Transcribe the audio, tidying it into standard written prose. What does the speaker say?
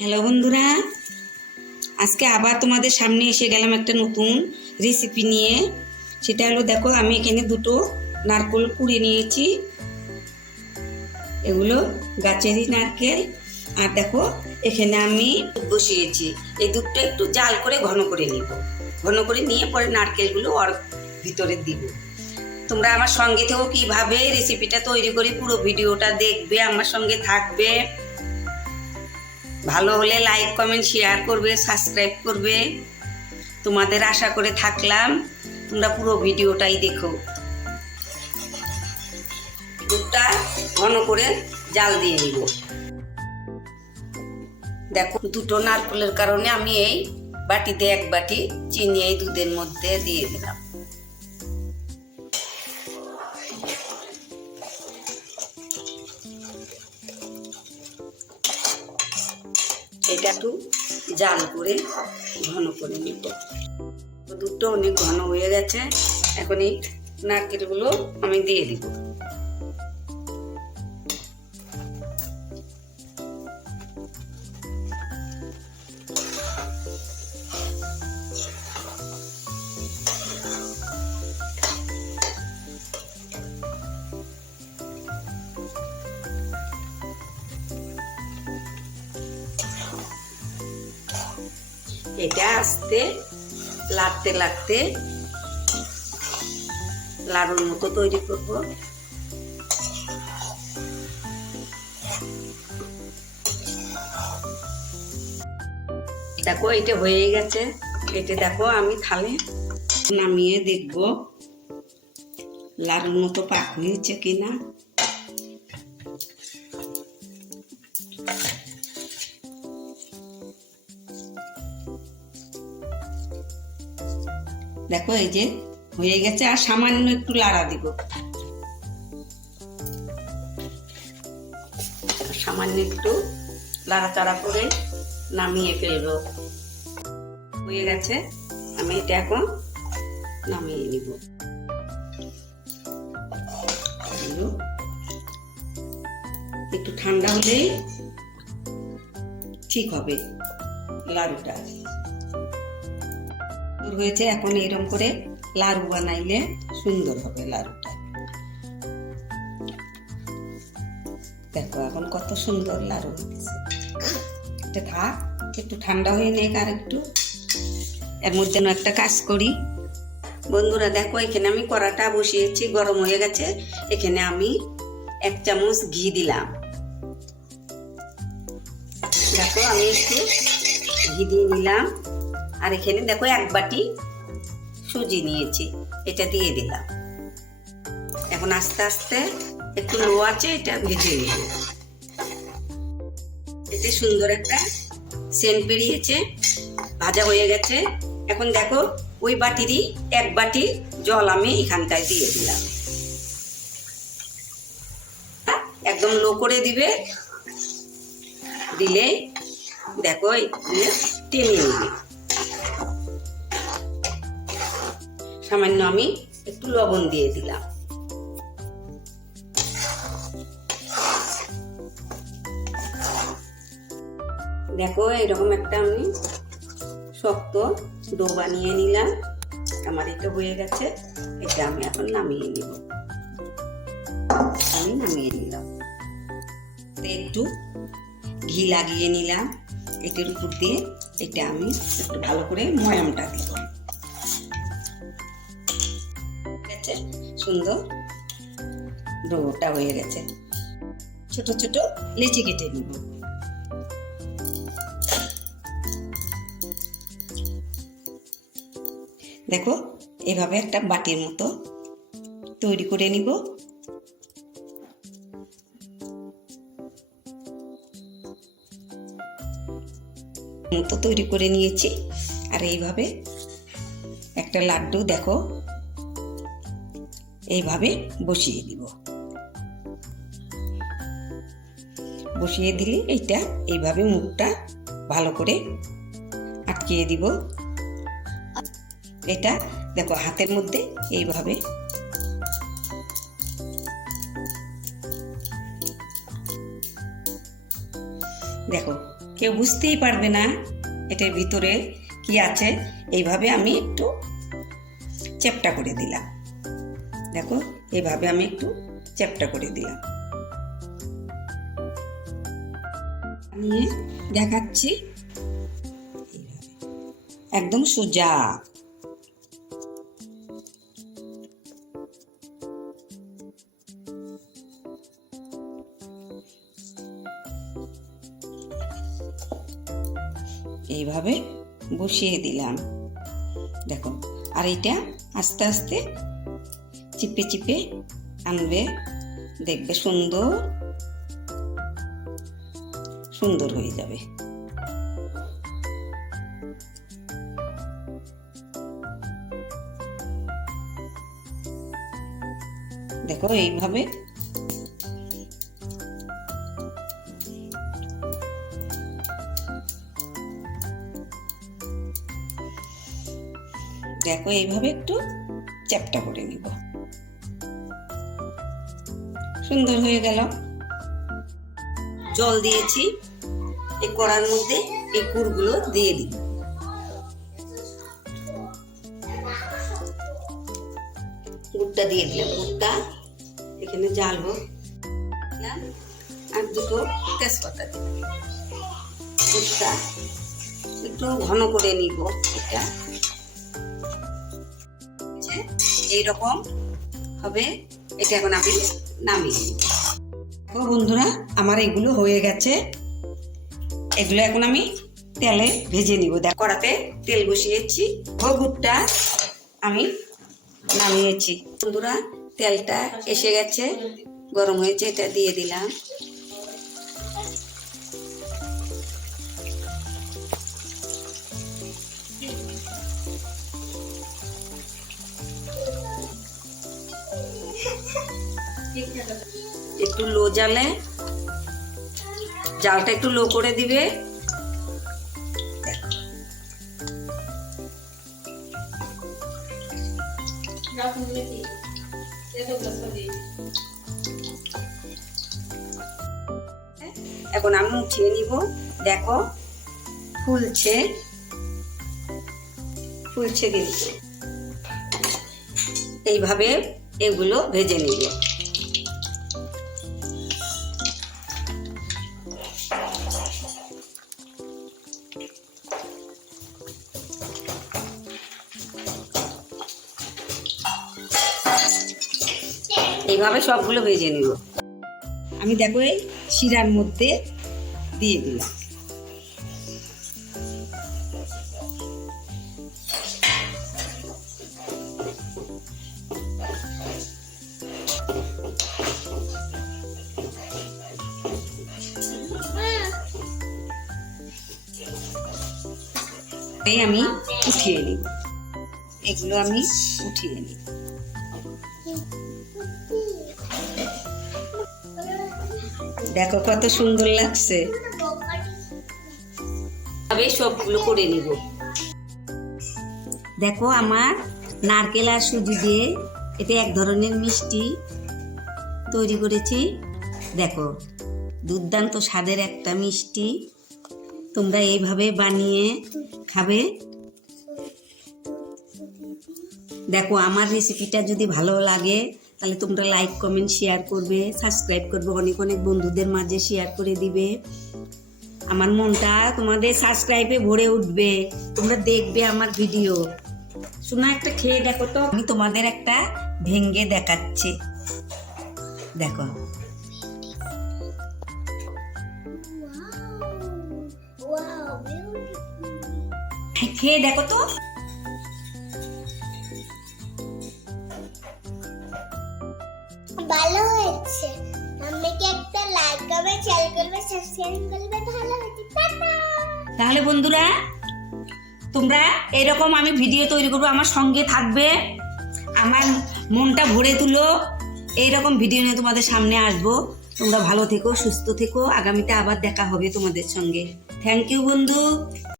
Hello বন্ধুরা, আজকে আবার তোমাদের সামনে এসে গেলাম একটা নতুন রেসিপি নিয়ে। সেটা হলো, দেখো আমি এখানে দুটো নারকেল কুড়িয়ে নিয়েছি। এগুলো গাছেরই নারকেল। আর দেখো এখানে আমি দুধ বসিয়েছি। এই দুধটা একটু জাল করে ঘন করে নিব। ঘন করে নিয়ে পরে নারকেলগুলো ওর ভিতরে দিব। তোমরা আমার সঙ্গে থেকেও কীভাবে রেসিপিটা তৈরি করি পুরো ভিডিওটা দেখবে, আমার সঙ্গে থাকবে। ভালো হলে লাইক কমেন্ট শেয়ার করবে, সাবস্ক্রাইব করবে। তোমাদের আশা করে থাকলাম তোমরা পুরো ভিডিওটাই দেখো। দুধটা ঘন করে জাল দিয়ে নিব। দেখো দুটো নারকেলের কারণে আমি এই বাটিতে এক বাটি চিনি এই দুধের মধ্যে দিয়ে দিলাম। এটা একটু জাল করে ঘন করে নিব। দুধটা অনেক ঘন হয়ে গেছে। এখন এই নারকেলগুলো আমি দিয়ে দিব। এটা আস্তে লাগতে লাগতে লাড়ুর মতো তৈরি করব। দেখো এটা হয়ে গেছে। এটা দেখো আমি থালে নামিয়ে দেখব লাড়ুর মতো পাক হয়েছে কিনা। দেখো এই যে হয়ে গেছে। আর সামান্য একটু লাড়া দিব, সামান্য একটু লাড়াচাড়া করে নামিয়ে ফেলবো। হয়ে গেছে, আমি এটা এখন নামিয়ে নিব। একটু ঠান্ডা হলেই ঠিক হবে লাড়ুটা। হয়েছে, এখন এরকম করে লাড়ু বানাইলে সুন্দর হবে লাড়ুটা। দেখো এখন কত সুন্দর লাড়ু হয়েছে। এটা থাক, একটু ঠান্ডা হয়ে নেক। আর একটু এর মধ্যে একটা কাজ করি বন্ধুরা। দেখো এখানে আমি কড়াটা বসিয়েছি, গরম হয়ে গেছে। এখানে আমি 1 চামচ ঘি দিলাম। দেখো আমি একটু ঘি দিয়ে নিলাম। আর এখানে দেখো 1 বাটি সুজি নিয়েছি, এটা দিয়ে দিলাম। এখন আস্তে আস্তে একটু লো আছে এটা ভেজে নিব। এতে সুন্দর একটা সেন্ট বেরিয়েছে, ভাজা হয়ে গেছে। এখন দেখো ওই বাটিরই 1 বাটি জল আমি এখানটায় দিয়ে দিলাম। একদম লো করে দিবে, দিলে দেখো টেনে নিবে। সামান্য আমি একটু লবণ দিয়ে দিলাম। দেখো এরকম একটা আমি শক্ত ডো বানিয়ে নিলাম। আমার এটা হয়ে গেছে। এটা আমি এখন নামিয়ে নিব। আমি নামিয়ে নিলাম। একটু ঘি লাগিয়ে নিলাম এটার উপর দিয়ে। এটা আমি একটু ভালো করে ময়ামটা দিব। সুন্দর ডোটা হয়ে গেছে। ছোট ছোট লেচি কেটে নিব। দেখো এভাবে একটা বাটির মতো তৈরি করে নিব। মতো তৈরি করে নিয়েছি। আর এইভাবে একটা লাড্ডু দেখো এইভাবে বসিয়ে দিব। বসিয়ে দিলে এইটা এইভাবে মুখটা ভালো করে আটকিয়ে দিব। এটা দেখো হাতের মধ্যে এইভাবে দেখো কেউ বুঝতেই পারবে না এটার ভিতরে কি আছে। এইভাবে আমি একটু চ্যাপ্টা করে দিলাম। দেখো এইভাবে আমি একটু চ্যাপ্টা করে দিলাম। নিয়ে দেখাচ্ছি, একদম সোজা। এইভাবে বসিয়ে দিলাম। দেখো, আর এটা আস্তে আস্তে চিপে চিপে আনবে, দেখবে সুন্দর সুন্দর হয়ে যাবে। দেখো এইভাবে দেখো এইভাবে একটু চ্যাপ্টা করে নিব। সুন্দর হয়ে গেল। জল দিয়েছি, এই কড়ার মধ্যে এই পুরগুলো দিয়ে দিই। গুড়টা দিয়ে দিলাম, গুড়টা এখানে জ্বালবো। আর দুটো তেজপাতা দিলাম। গুড়টা একটু ঘন করে নিব। এটা এইরকম হবে। এটা এখন আমি নামিয়ে নিব। বন্ধুরা, আমার এগুলো হয়ে গেছে। এগুলো এখন আমি তেলে ভেজে নিব। কড়াতে তেল বসিয়েছি, গুড়টা আমি নামিয়েছি। বন্ধুরা, তেলটা এসে গেছে, গরম হয়েছে, এটা দিয়ে দিলাম। একটু লো জালে, জালটা একটু লো করে দিবে। এখন আমি উঠিয়ে নিব। দেখো ফুলছে ফুলছে কিন্তু। এইভাবে এগুলো ভেজে নিব। এইভাবে সবগুলো ভেজে নিব। আমি দেখো এই শিরার মধ্যে দিয়ে দিলাম। এই আমি উঠিয়ে নিব। এগুলো আমি উঠিয়ে নিব। দেখো কত সুন্দর লাগছে। সবগুলো করে নিব। দেখো আমার নারকেল আর সুজি দিয়ে এটা এক ধরনের মিষ্টি তৈরি করেছি। দেখো দুর্দান্ত স্বাদের একটা মিষ্টি। তোমরা এইভাবে বানিয়ে খাবে। দেখো আমার রেসিপিটা যদি ভালো লাগে তাহলে তোমরা লাইক, কমেন্ট, শেয়ার করবে, সাবস্ক্রাইব করবে, অনেক অনেক বন্ধুদের মাঝে শেয়ার করে দিবে। আমার মনটা তোমাদের সাবস্ক্রাইবে ভরে উঠবে। তোমরা দেখবে আমার ভিডিও। শোনা, একটা খেয়ে দেখো তো। আমি তোমাদের একটা ভেঙে দেখাচ্ছি। দেখো খেয়ে দেখো তো। ভালো হয়েছে। আমাকে একটা লাইক করবে, শেয়ার করবে, সাবস্ক্রাইব করবে। ভালো হয়েছে। টাটা। তাহলে বন্ধুরা, তোমরা এরকম আমি ভিডিও তৈরি করবো, আমার সঙ্গে থাকবে, আমার মনটা ভরে তুলো। এইরকম ভিডিও নিয়ে তোমাদের সামনে আসবো। তোমরা ভালো থেকো, সুস্থ থেকো। আগামীতে আবার দেখা হবে তোমাদের সঙ্গে। থ্যাংক ইউ বন্ধু।